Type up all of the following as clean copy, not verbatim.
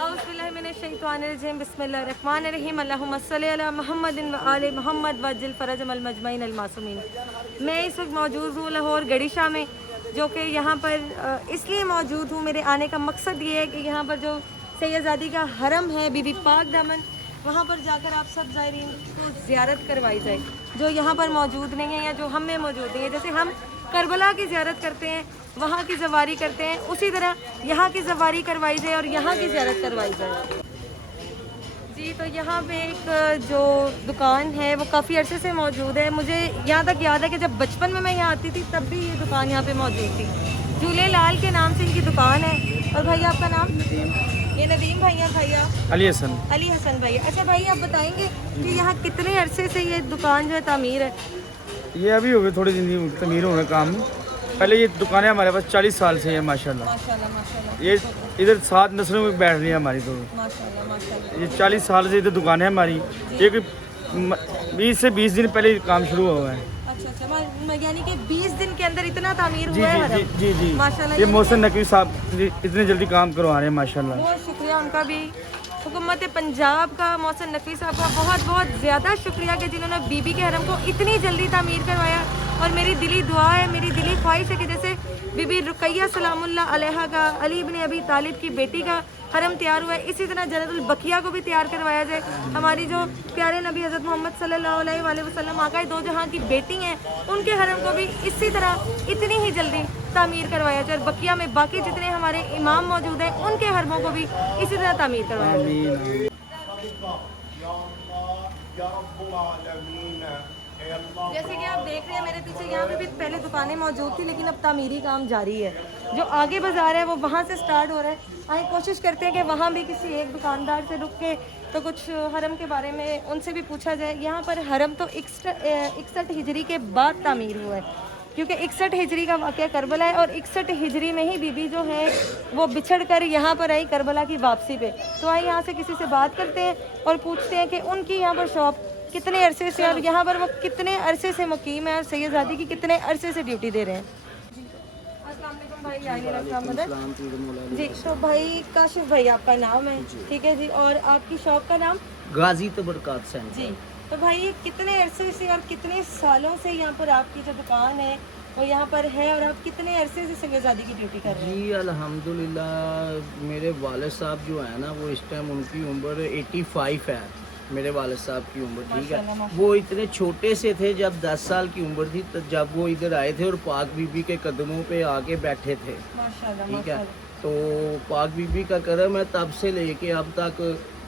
औज़ुबिल्लाहिमिनश्शैतानिर्रजीम बिस्मिल्लाहिर्रहमानिर्रहीम अल्लाहुम्मा सल्लि अला मुहम्मदिन व आले मुहम्मद वज्जिल फरजम अल मजमईन अल मासूमीन। मैं इस वक्त मौजूद हूँ लाहौर गड़ीशा में, जो कि यहाँ पर इसलिए मौजूद हूँ, मेरे आने का मकसद ये है कि यहाँ पर जो सैयदजादी का हरम है बीबी पाक दामन, वहाँ पर जाकर आप सब ज़ायरीन को ज़ियारत करवाई जाए जो यहाँ पर मौजूद नहीं है या जो हम में मौजूद नहीं है। जैसे हम करबला की ज़ियारत करते हैं, वहाँ की ज़वारी करते हैं, उसी तरह यहाँ की ज़वारी करवाई जाए और यहाँ की ज़ियारत करवाई जाए। जी, तो यहाँ पे एक जो दुकान है वो काफ़ी अरसे से मौजूद है। मुझे यहाँ तक याद है कि जब बचपन में मैं यहाँ आती थी तब भी ये दुकान यहाँ पे मौजूद थी। झूले लाल के नाम से इनकी दुकान है। और भाई आपका नाम? ये नदीम भैया। भैया अली हसन। अली हसन भैया। अच्छा भाई, आप बताएंगे कि यहाँ कितने अरसे से ये दुकान जो है तामीर है? ये अभी हो गए थोड़ी दिन तमीर हो रहा काम। पहले ये दुकानें हमारे पास 40 साल से है माशाल्लाह। माशाल्लाह। ये इधर 7 नस्लों में बैठ रही है हमारी। तो माशाल्लाह। ये 40 साल से इधर दुकानें हमारी। एक 20 से 20 दिन पहले काम शुरू हुआ है। अच्छा, यानी कि 20 दिन के अंदर इतना तामीर जी हुआ है जी हरम? जी जी माशाल्लाह। ये मोहसिन नकवी साहब इतने जल्दी काम करवा रहे हैं माशाल्लाह। बहुत शुक्रिया उनका भी, हुकूमत पंजाब का, मोहसिन नकवी साहब का बहुत बहुत ज़्यादा शुक्रिया कि जिन्होंने बीबी के हरम को इतनी जल्दी तामीर करवाया। और मेरी दिली दुआ है, मेरी दिली ख्वाहिश है कि जैसे बीबी रुकैया सलामुल्लाह अलैहा का, अली इब्न अबी तालिब की बेटी का हरम तैयार हुआ है, इसी तरह जन्नतुल बकिया को भी तैयार करवाया जाए। हमारी जो प्यारे नबी हज़रत मोहम्मद सल्लल्लाहु अलैहि वसल्लम आका दो जहां की बेटी हैं, उनके हरम को भी इसी तरह इतनी ही जल्दी तामीर करवाया जाए। और बकिया में बाकी जितने हमारे इमाम मौजूद हैं उनके हरमों को भी इसी तरह तामीर करवाया जाए। जैसे कि आप देख रहे हैं मेरे पीछे, यहाँ पे भी पहले दुकानें मौजूद थी लेकिन अब तामीरी काम जारी है। जो आगे बाजार है वो वहाँ से स्टार्ट हो रहा है। आइए कोशिश करते हैं कि वहाँ भी किसी एक दुकानदार से रुक के तो कुछ हरम के बारे में उनसे भी पूछा जाए। यहाँ पर हरम तो 61 हिजरी के बाद तामीर हुआ है, क्योंकि 61 हिजरी का वाक़या करबला है और 61 हिजरी में ही बीबी जो है वो बिछड़ कर यहाँ पर आई करबला की वापसी पे। तो आइए यहाँ से किसी से बात करते हैं और पूछते हैं कि उनकी यहाँ पर शॉप कितने अरसे से और यहाँ पर वो कितने अरसे से मुकीम है और सैयदजादी की कितने अरसे से ड्यूटी दे रहे हैं। अस्सलाम वालेकुम भाई। जी, तो भाई काशिफ भाई आपका नाम है, ठीक है जी, और आपकी शॉप का नाम? गाजी तबरकात सेंटर। जी, तो भाई कितने अरसे से और कितने सालों से यहाँ पर आपकी जो दुकान है वो यहाँ पर है और आप कितने अरसे से सैयदजादी की ड्यूटी कर रहे हैं? जी अल्हम्दुलिल्लाह, मेरे वालिद साहब जो है ना, वो इस टाइम उनकी उम्र 85 है। मेरे वालिद साहब की उम्र, ठीक है, वो इतने छोटे से थे जब 10 साल की उम्र थी, तो जब वो इधर आए थे और पाक बीबी के कदमों पे आके बैठे थे, ठीक है। तो पाक बीबी का करम है, तब से लेके अब तक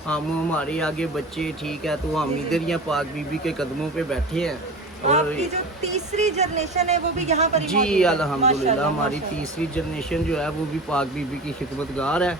हम हमारे आगे बच्चे, ठीक है, तो हम इधर या पाक बीबी के कदमों पे बैठे हैं। और आपकी जो तीसरी जनरेशन है वो भी यहाँ पर ही जी मौजूद है? अल्हम्दुलिल्लाह, हमारी तीसरी जनरेशन जो है वो भी पाक बीबी की खिदमतगार है,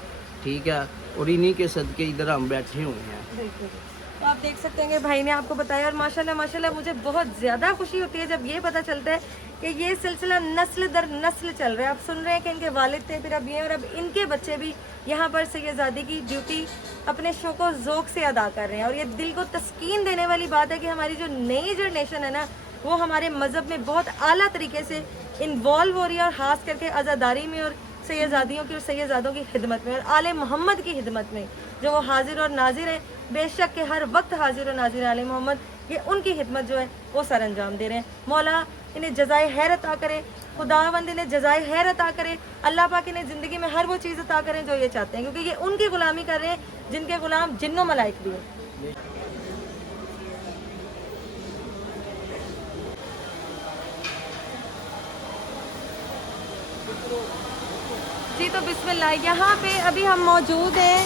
ठीक है, और इन्हीं के सदके इधर हम बैठे हुए हैं। बिल्कुल। तो आप देख सकते हैं कि भाई ने आपको बताया और माशाल्लाह माशाल्लाह मुझे बहुत ज़्यादा खुशी होती है जब ये पता चलता है कि ये सिलसिला नस्ल दर नस्ल चल रहा है। आप सुन रहे हैं कि इनके वालिद थे, फिर अब ये, और अब इनके बच्चे भी यहाँ पर सैयदजादी की ड्यूटी अपने शौक़ व ज़ौक़ से अदा कर रहे हैं। और ये दिल को तस्कीन देने वाली बात है कि हमारी जो नई जनरेशन है ना, वो हमारे मज़हब में बहुत आला तरीके से इन्वॉल्व हो रही है और ख़ास करके आज़ादारी में और सैयदजादियों की और सैयदजादों की खिदमत में और आले मोहम्मद की खिदमत में जो वो हाजिर और नाजिर हैं। बेशक के हर वक्त हाजिर और नाजिर आले मोहम्मद, ये उनकी खिदमत जो है वो सर अंजाम दे रहे हैं। मौला इन्हें जज़ाए खैर अता करे, खुदावंद इन्हें जज़ाए खैर अता करे, अल्लाह पाक इन्हें ज़िंदगी में हर वो चीज़ अता करें जो ये चाहते हैं, क्योंकि ये उनकी ग़ुलामी कर रहे हैं जिनके ग़ुलाम जिन्नो मलाइक भी हैं। जी, तो बिस्मिल्लाह, यहाँ पे अभी हम मौजूद हैं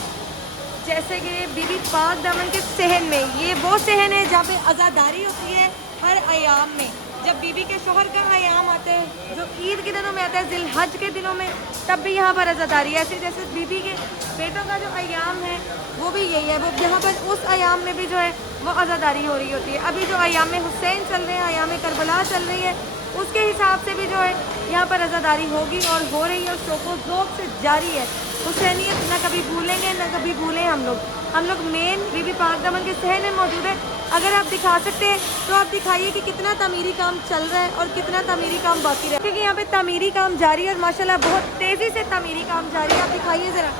जैसे कि बीबी पाक दामन के सहन में। ये वो सहन है जहाँ पे आज़ादारी होती है हर अयाम में। जब बीबी के शोहर का अयाम आता है, जो ईद के दिनों में आता है, जिलहज के दिनों में, तब भी यहाँ पर आज़ादारी है। ऐसे जैसे बीबी के बेटों का जो अयाम है वो भी यही है, वो यहाँ पर उस अयाम में भी जो है वो आज़ादारी हो रही होती है। अभी जो अयाम हुसैन चल रहे हैं, अयाम करबला चल रही है, उसके हिसाब से भी जो है यहाँ पर आज़ादारी होगी और हो रही है और शौक़ व ज़ौक़ से जारी है। हुसैनियत ना कभी भूलेंगे ना कभी भूलें हम लोग मेन बीबी पाक दामन के सहन में मौजूद है। अगर आप दिखा सकते हैं तो आप दिखाइए कि कितना तामीरी काम चल रहा है और कितना तामीरी काम बाकी है, क्योंकि यहाँ पे तामीरी काम जारी है और माशाल्लाह बहुत तेज़ी से तामीरी काम जारी है। आप दिखाइए ज़रा।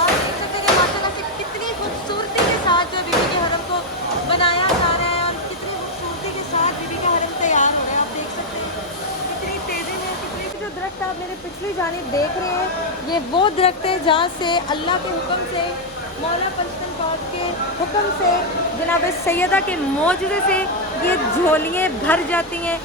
आप देख सकते हैं कि माशाल्लाह से कितनी खूबसूरती के साथ जो बीबी के हरम को बनाया जा रहा है और कितनी खूबसूरती के साथ बीबी का हरम तैयार हो रहा है। आप देख सकते हैं कितनी तेज़ी में कितनी जो दरख्त आप मेरे पिछली जानिब देख रहे हैं, ये वो दरख्त है जहाँ से अल्लाह के हुक्म से, मौला पंचतन पाक के हुक्म से, जनाब सैयदा के मौजूदे से ये झोलियाँ भर जाती हैं,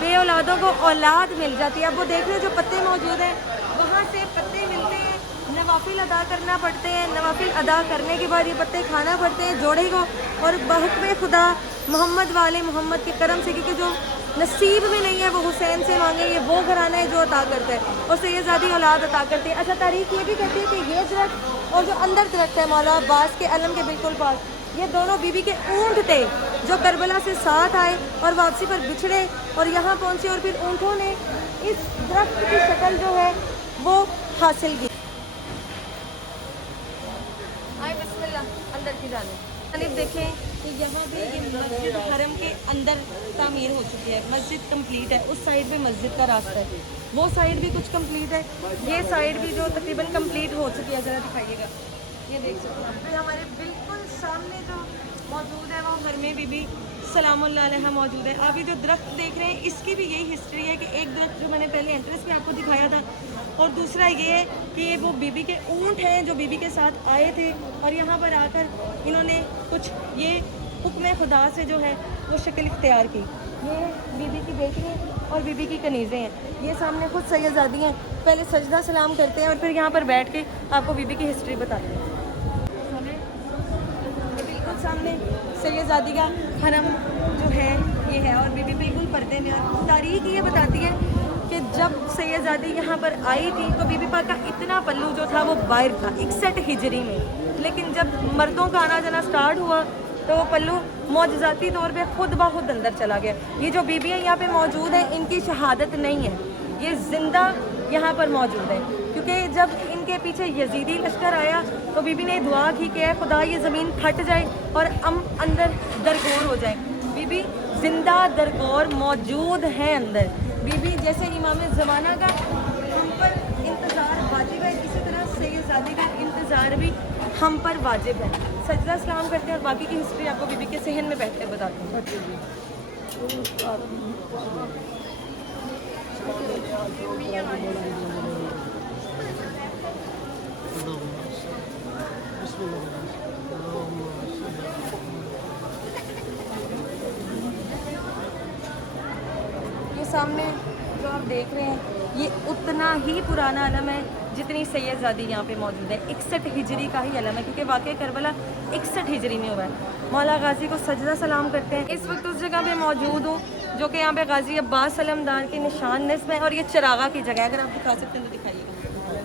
बे औलादों को औलाद मिल जाती है। अब वो देख रहे हैं जो पत्ते मौजूद हैं, वहाँ से पत्ते मिलते हैं, नवाफिल अदा करना पड़ते हैं, नवाफिल अदा करने के बाद ये पत्ते खाना पड़ते हैं जोड़े को, और बहुक्म खुदा मोहम्मद वाले मोहम्मद के करम से, क्योंकि जो नसीब में नहीं है वो हुसैन से मांगे, ये वो घराना है जो अता करता है और सैयदजादी औलाद अता करते हैं। अच्छा, तारीख ये भी कहती है कि ये दरख्त और जो अंदर दरख्त है मौला अब्बास के अलम के बिल्कुल पास, ये दोनों बीबी के ऊँट थे जो करबला से साथ आए और वापसी पर बिछड़े और यहाँ पहुँचे, और फिर ऊँटों ने इस दरख्त की शक्ल जो है वो हासिल की। आए बिस्मिल्लाह अंदर की जानिब देखें कि यहाँ भी ये मस्जिद हरम के अंदर तामीर हो चुकी है, मस्जिद कंप्लीट है। उस साइड में मस्जिद का रास्ता है, वो साइड भी कुछ कंप्लीट है, ये साइड भी जो तकरीबन कंप्लीट हो चुकी है। ज़रा दिखाइएगा, ये देख सकते हैं फिर हमारे बिल्कुल सामने जो मौजूद है वो हरमे बीबी सलामुल्लाह अलैहा मौजूद है। आप ये जो दरख्त देख रहे हैं इसकी भी यही हिस्ट्री है कि एक दरख्त जो मैंने पहले एंट्रेंस में आपको दिखाया था, और दूसरा ये है कि वो बीबी के ऊँट हैं जो बीबी के साथ आए थे और यहाँ पर आकर इन्होंने कुछ ये हुक्म खुदा से जो है वो शक्ल इख्तियार की। ये बीबी की बेटियाँ और बीबी की कनीज़ें हैं, ये सामने खुद सैयदजादी हैं, पहले सजदा सलाम करते हैं और फिर यहाँ पर बैठ के आपको बीबी की हिस्ट्री बताते हैं। बिल्कुल सामने सैयदजादी का हरम जो है ये है और बीबी बिल्कुल पर्दे में। और तारीख ये बताती है कि जब सैयदजादी यहाँ पर आई थी तो बीबी पाक का इतना पल्लू जो था वो बाहर था 61 हिजरी में, लेकिन जब मर्दों का आना जाना स्टार्ट हुआ तो वो पल्लू मौजज़ाती तौर पे खुद ब खुद अंदर चला गया। ये जो बीबियाँ यहाँ पे मौजूद हैं इनकी शहादत नहीं है, ये ज़िंदा यहाँ पर मौजूद है, क्योंकि जब इनके पीछे यजीदी लश्कर आया तो बीबी ने दुआ की कि खुदा ये ज़मीन फट जाए और हम अंदर दरगोर हो जाए। बीबी ज़िंदा दरगोर मौजूद है अंदर। बीबी जैसे इमाम ज़माना का हम पर इंतज़ार वाजिब है, इसी तरह सैयदजादी का इंतज़ार भी हम पर वाजिब है। सजदा सलाम करते हैं और बाकी की हिस्ट्री आपको बीबी के सहन में बैठ कर बताते हैं। ये सामने जो आप देख रहे हैं ये उतना ही पुराना अलम है जितनी सैयदजादी यहाँ पे मौजूद है। 61 हिजरी का ही अलम है, क्योंकि वाक़ई करबला 61 हिजरी में हुआ है। मौला गाजी को सजदा सलाम करते हैं। इस वक्त उस जगह पे मौजूद हूँ जो कि यहाँ पे गाजी अब्बास अलमदार के निशान नस्ब है और ये चरागा की जगह है। अगर आप दिखा सकते हैं तो दिखाइएगा।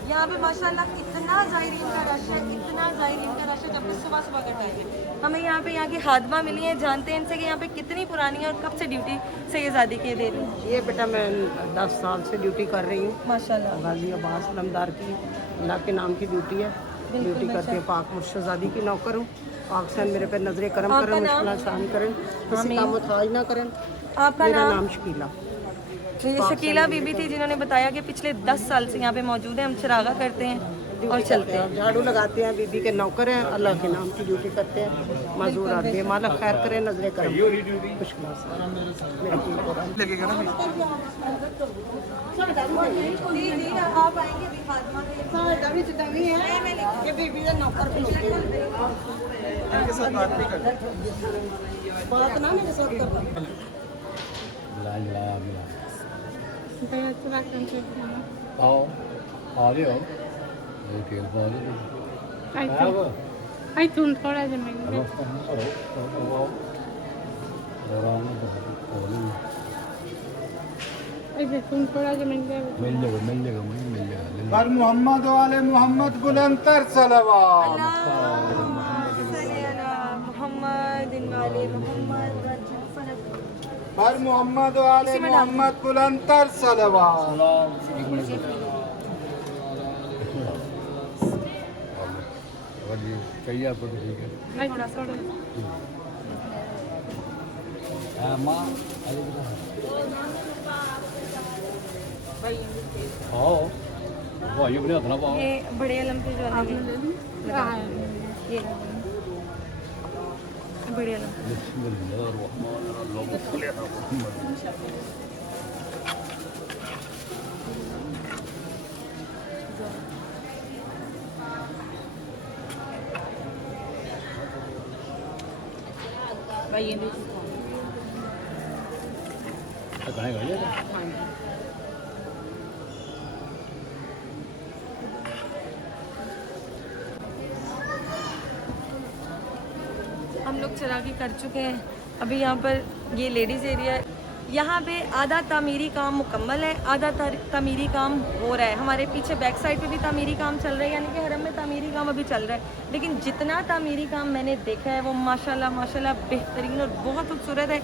यहाँ पे माशाल्लाह इतना ज़ायरीन का रश है, इतना ज़ायरीन का रश है, जब भी सुबह सुबह का टाइम है। हमें यहाँ पे यहाँ की खादमा मिली है, जानते हैं इनसे कि यहाँ पे कितनी पुरानी है और कब से ड्यूटी सैयदजादी की दे रही है। ये बेटा मैं 10 साल से ड्यूटी कर रही हूँ। माशाल्लाह गाजी अब्बास अलमदार की अल्लाह के नाम की ड्यूटी है। ड्यूटी करते हैं, पाक मुर्शदादी की नौकर हूँ। पाक से मेरे पे नजरे करम करें, मुश्किल आसान करें, किसी का मुताज ना करें। आपका मेरा नाम शकीला। तो ये शकीला बीबी थी जिन्होंने बताया कि पिछले 10 साल से यहाँ पे मौजूद है। हम चरागा करते हैं और चलते हैं, झाड़ू लगाते हैं, बीबी के नौकर हैं, अल्लाह के नाम की ड्यूटी करते हैं। मजदूर आते हैं, मालिक खैर करे, नजरे करें, खुशकिस्मत लगेगा ना। जी जी आप आएंगे भी खादमा ये बीबी के नौकर पे लोग बात ना मेरे साथ करना। आई तुम थोड़ा जमीन तुम थोड़ा जमीन मिल जाएगा पर मोहम्मद वाले मोहम्मद बुलंदर सलवात पर मोहम्मद वाले मोहम्मद बुलंदर सलवात। थोड़ा ये बड़े आलम पे जो है ये बड़े आलम हम लोग चरागी कर चुके हैं। अभी यहाँ पर ये लेडीज़ एरिया है। यहाँ पे आधा तामीरी काम मुकम्मल है, आधा तामीरी काम हो रहा है। हमारे पीछे बैक साइड पे भी तामीरी काम चल रहा है, यानी कि हरम में तामीरी काम अभी चल रहा है। लेकिन जितना तामीरी काम मैंने देखा है वो माशाल्लाह माशाल्लाह बेहतरीन और बहुत खूबसूरत है।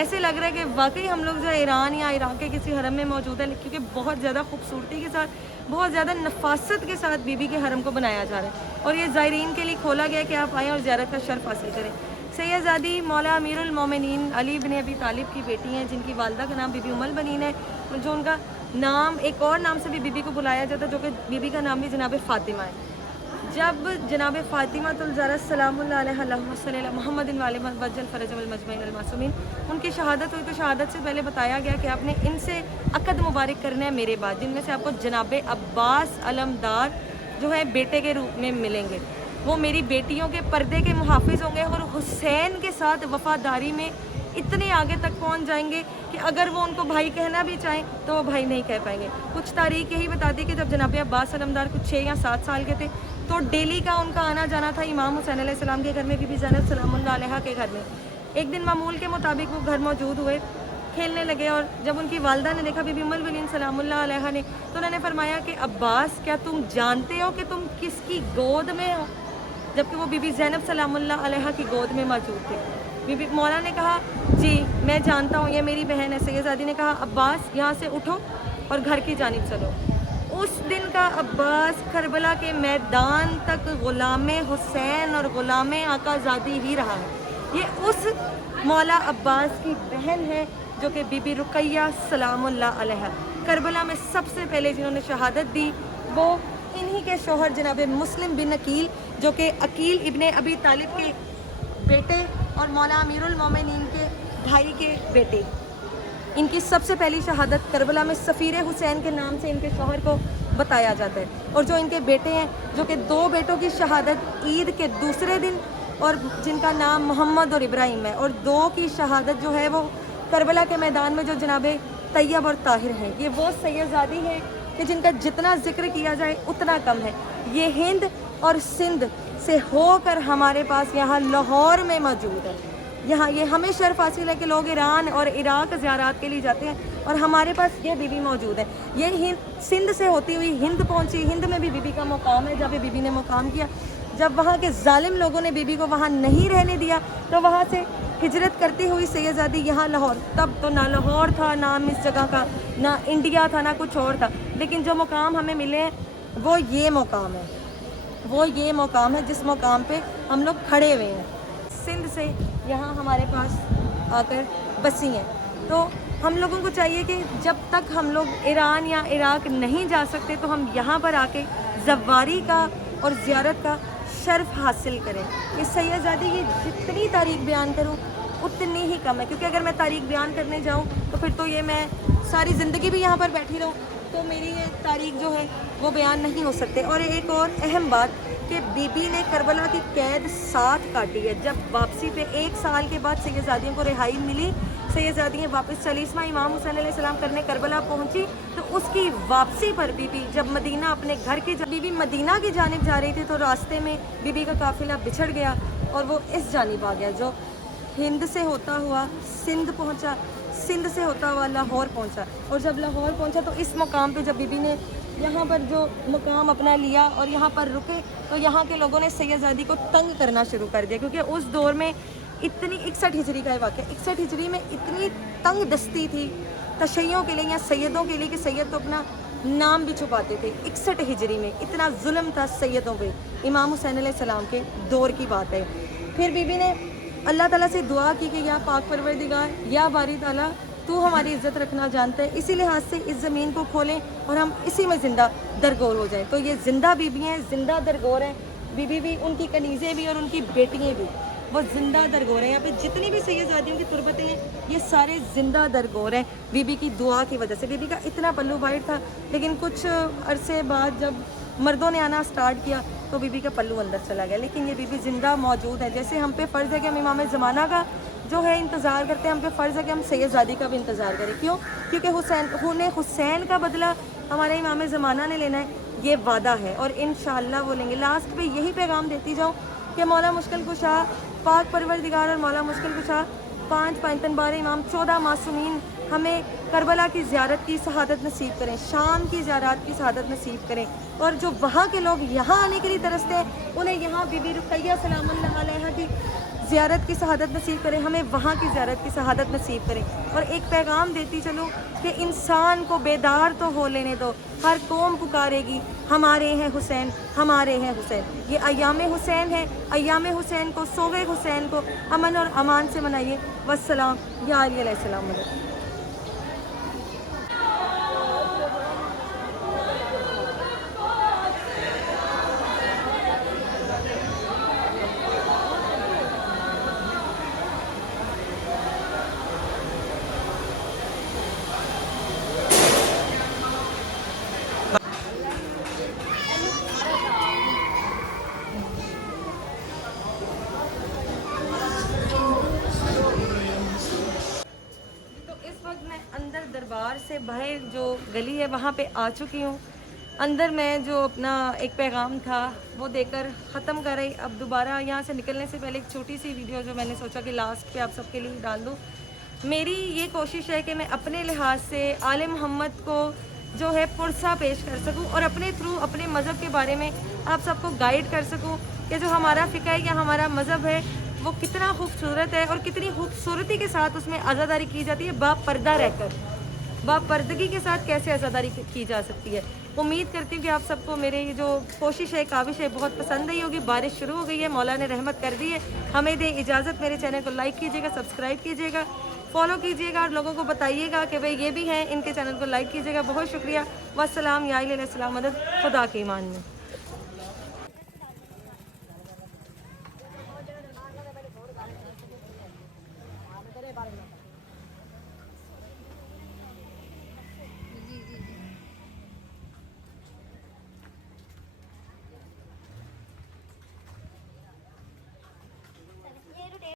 ऐसे लग रहा है कि वाकई हम लोग जो ईरान या इराक के किसी हरम में मौजूद है, क्योंकि बहुत ज़्यादा खूबसूरती के साथ, बहुत ज़्यादा नफासत के साथ बीबी के हरम को बनाया जा रहा है। और ये ज़ायरीन के लिए खोला गया कि आप आएँ और ज़ियारत का शर्फ हासिल करें। सैयदादी मौला अमीरुल मोमिनीन अली बिन अबी तालिब की बेटी हैं, जिनकी वालदा का नाम बीबी उम्मुल बनीन है, जो उनका नाम एक और नाम से भी बीबी को बुलाया जाता है, जो कि बीबी का नाम भी जनाब फ़ातिमा है। जब जनाब फ़ातिमा तुलज़ारा सलामुल्लाह अलैहा मोहम्मदिन वाले वजल फ़रजल मजमईन अल मासूमीन, उनकी शहादत हुई। तो शहादत से पहले बताया गया कि आपने इनसे अक़द मुबारक करना है मेरे बाद, जिनमें से आपको जनाब अब्बास अलमदार जो है बेटे के रूप में मिलेंगे। वो मेरी बेटियों के पर्दे के मुहाफिज होंगे और हुसैन के साथ वफ़ादारी में इतने आगे तक पहुंच जाएंगे कि अगर वो उनको भाई कहना भी चाहें तो वो भाई नहीं कह पाएंगे। कुछ तारीख यही बताती है कि जब जनाब अब्बास अलमदार कुछ 6 या 7 साल के थे तो डेली का उनका आना जाना था इमाम हुसैन अलैहिस्सलाम के घर में, बीबी ज़ैनब सलामुल्लाह अलैहा के घर में। एक दिन मामूल के मुताबिक वो घर मौजूद हुए, खेलने लगे, और जब उनकी वालदा ने देखा बीबी उम्मुल बनीन सलामुल्लाह अलैहा ने, तो उन्होंने फरमाया कि अब्बास क्या तुम जानते हो कि तुम किसकी गोद में हो? जबकि वो बीबी ज़ैनब सलामुल्लाह अलैहा की गोद में मौजूद थे। बीबी मौला ने कहा जी मैं जानता हूँ, ये मेरी बहन है। सैयदादी ने कहा अब्बास यहाँ से उठो और घर की जानिब चलो। उस दिन का अब्बास करबला के मैदान तक ग़ुलाम हुसैन और ग़ुलाम आकाज़ादी ही रहा है। ये उस मौला अब्बास की बहन है जो कि बीबी रुकैया सलामुल्लाह अलैहा, करबला में सबसे पहले जिन्होंने शहादत दी वो इन्हीं के शोहर जनाब मुस्लिम बिन अकील, जो कि अकील इब्ने अबी तालिब के बेटे और मौला अमीरुल मोमिनीन के भाई के बेटे। इनकी सबसे पहली शहादत करबला में सफ़ीर हुसैन के नाम से इनके शोहर को बताया जाता है। और जो इनके बेटे हैं, जो कि 2 बेटों की शहादत ईद के दूसरे दिन, और जिनका नाम मोहम्मद और इब्राहिम है, और 2 की शहादत जो है वो करबला के मैदान में जो जनाब तैयब और ताहिर हैं। ये वो सैयदादी हैं कि जिनका जितना जिक्र किया जाए उतना कम है। ये हिंद और सिंध से होकर हमारे पास यहाँ लाहौर में मौजूद है। यहाँ ये हमें शर्फ हासिल है कि लोग ईरान और इराक ज़ियारत के लिए जाते हैं और हमारे पास ये बीबी मौजूद है। ये सिंध से होती हुई हिंद पहुँची। हिंद में भी बीबी का मुकाम है, जहाँ पे बीबी ने मुकाम किया। जब वहाँ के जालिम लोगों ने बीबी को वहाँ नहीं रहने दिया तो वहाँ से हिजरत करती हुई सैयदादी यहाँ लाहौर, तब तो ना लाहौर था, ना इस जगह का, ना इंडिया था, ना कुछ और था। लेकिन जो मुकाम हमें मिले हैं वो ये मुकाम है, वो ये मुकाम है जिस मुकाम पे हम लोग खड़े हुए हैं। सिंध से यहाँ हमारे पास आकर बसी हैं। तो हम लोगों को चाहिए कि जब तक हम लोग ईरान या इराक नहीं जा सकते तो हम यहाँ पर आके ज़वारी का और ज़ियारत का शर्फ हासिल करें। इस सैयदादी की जितनी तारीख बयान करूँ उतनी ही कम है, क्योंकि अगर मैं तारीख बयान करने जाऊँ तो फिर तो ये मैं सारी ज़िंदगी भी यहाँ पर बैठी रहूँ तो मेरी ये तारीख जो है वो बयान नहीं हो सकते। और एक और अहम बात कि बीबी ने करबला की कैद 7 काटी है। जब वापसी पे 1 साल के बाद सैयदादियों को रिहाई मिली, सैयदादियाँ वापस 40वां इमाम हुसैन अलैहिस्सलाम करने करबला पहुंची, तो उसकी वापसी पर बीबी जब मदीना अपने घर की बीबी मदीना की जानिब जा रही थी तो रास्ते में बीबी का काफिला बिछड़ गया और वो इस जानिब आ गया, जो हिंद से होता हुआ सिंध पहुंचा, सिंध से होता हुआ लाहौर पहुंचा। और जब लाहौर पहुंचा तो इस मुकाम पे जब बीबी ने यहाँ पर जो मुकाम अपना लिया और यहाँ पर रुके तो यहाँ के लोगों ने सैयदादी को तंग करना शुरू कर दिया, क्योंकि उस दौर में इतनी 61 हिजरी का वाक़या, 61 हिजरी में इतनी तंग दस्ती थी तशय्यों के लिए या सैयदों के लिए कि सैयद तो अपना नाम भी छुपाते थे। 61 हिजरी में इतना जुल्म था सैयदों पे, इमाम हुसैन अलैहिस्सलाम के दौर की बात है। फिर बीबी ने अल्लाह ताला से दुआ की कि या पाक परवरदिगार, या बारी ताला तू हमारी इज्जत रखना जानता है, इसी लिहाज से इस ज़मीन को खोलें और हम इसी में ज़िंदा दरगोर हो जाएं। तो ये ज़िंदा बीबी हैं, ज़िंदा दरगोर हैं। बीबी भी, उनकी कनीज़ें भी और उनकी बेटियाँ भी, वो ज़िंदा दरगोर हैं। यहाँ पे जितनी भी सैयदजादियों की तुरबतें हैं ये सारे ज़िंदा दरगोर हैं बीबी की दुआ की वजह से। बीबी का इतना पल्लू वाइट था, लेकिन कुछ अरसे बाद जब मर्दों ने आना स्टार्ट किया तो बीबी का पल्लू अंदर चला गया, लेकिन ये बीबी ज़िंदा मौजूद है। जैसे हम पे फ़र्ज़ है कि हम इमाम ज़माना का जो है इंतज़ार करते हैं, हम पे फ़र्ज़ है कि हम सैयदजादी का भी इंतज़ार करें। क्यों? क्योंकि हुसैन का बदला हमारे इमाम ज़माना ने लेना है, ये वादा है और इंशाअल्लाह वो लेंगे। लास्ट पे यही पैगाम देती जाऊँ कि मौला मुश्किल कुशा पाक परवरदिगार और मौला मुश्किल कुशा 5 पैगंबर इमाम 14 मासूमीन हमें करबला की ज़ियारत की शहादत नसीब करें, शाम की ज़ियारत की शहादत नसीब करें। और जो वहाँ के लोग यहाँ आने के लिए तरसते हैं उन्हें यहाँ बीबी रुक़ैया सलामुल्लाह अलैहा की ज़ियारत की शहादत नसीब करें, हमें वहाँ की ज़ियारत की शहादत नसीब करें। और एक पैगाम देती चलो कि इंसान को बेदार तो हो लेने दो, हर कौम पुकारेगी हमारे हैं हुसैन, हमारे हैं हुसैन। ये अय्याम हुसैन है, अय्याम हुसैन को, सोगे हुसैन को अमन और अमान से मनाइए। वस्सलाम या अली अलैहिस्सलाम मदद। अंदर दरबार से बाहर जो गली है वहाँ पे आ चुकी हूँ। अंदर मैं जो अपना एक पैगाम था वो देकर ख़त्म कर रही। अब दोबारा यहाँ से निकलने से पहले एक छोटी सी वीडियो जो मैंने सोचा कि लास्ट पे आप सबके लिए डाल दूँ। मेरी ये कोशिश है कि मैं अपने लिहाज से आले मोहम्मद को जो है पुरसा पेश कर सकूँ और अपने थ्रू अपने मज़हब के बारे में आप सबको गाइड कर सकूँ कि जो हमारा फ़िक्र है या हमारा मज़हब है वो कितना खूबसूरत है और कितनी खूबसूरती के साथ उसमें आज़ादारी की जाती है। बापर्दा रहकर, बापर्दगी के साथ कैसे आज़ादारी की जा सकती है। उम्मीद करती हूँ कि आप सबको मेरे ये जो कोशिश है, काविश है, बहुत पसंद आई होगी। बारिश शुरू हो गई है, मौला ने रहमत कर दी है। हमें दे इजाज़त, मेरे चैनल को लाइक कीजिएगा, सब्सक्राइब कीजिएगा, फॉलो कीजिएगा और लोगों को बताइएगा कि भाई ये भी हैं, इनके चैनल को लाइक कीजिएगा। बहुत शुक्रिया। वस्सलाम या अलैहि सलाम मदद, खुदा के ईमान में।